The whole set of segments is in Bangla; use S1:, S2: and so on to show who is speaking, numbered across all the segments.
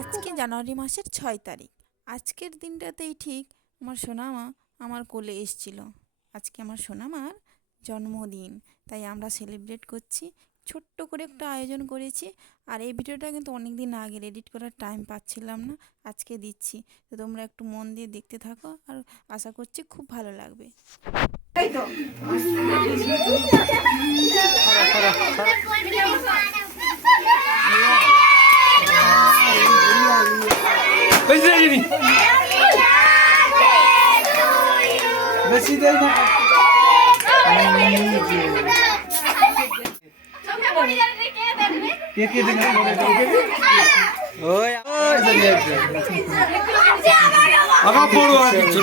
S1: আজকে জানুয়ারি মাসের ছয় তারিখ। আজকের দিনটাতেই ঠিক আমার সোনামা আমার কোলে এসছিল। আজকে আমার সোনামার জন্মদিন তাই আমরা সেলিব্রেট করছি। ছোট্ট করে একটা আয়োজন করেছি আর এই ভিডিওটা কিন্তু অনেক দিন আগে এডিট করার টাইম পাচ্ছিলাম না আজকে দিচ্ছি। তো তোমরা একটু মন দিয়ে দেখতে থাকো আর আশা করছি খুব ভালো লাগবে।
S2: বেশি দেয়নি বেশি দেয় না কে কে দিন ওই আমার বড় আর কিছু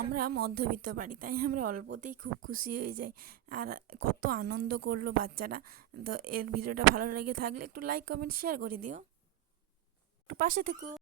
S1: আমার মধ্যবিত্ত বাড়ি, তাই আমরা অল্পতেই খুব খুশি হয়ে যাই। আর কত আনন্দ করল বাচ্চারা। তো এর ভিডিওটা ভালো লেগে থাকলে একটু লাইক কমেন্ট শেয়ার করে দিও। একটু পাশে থেকো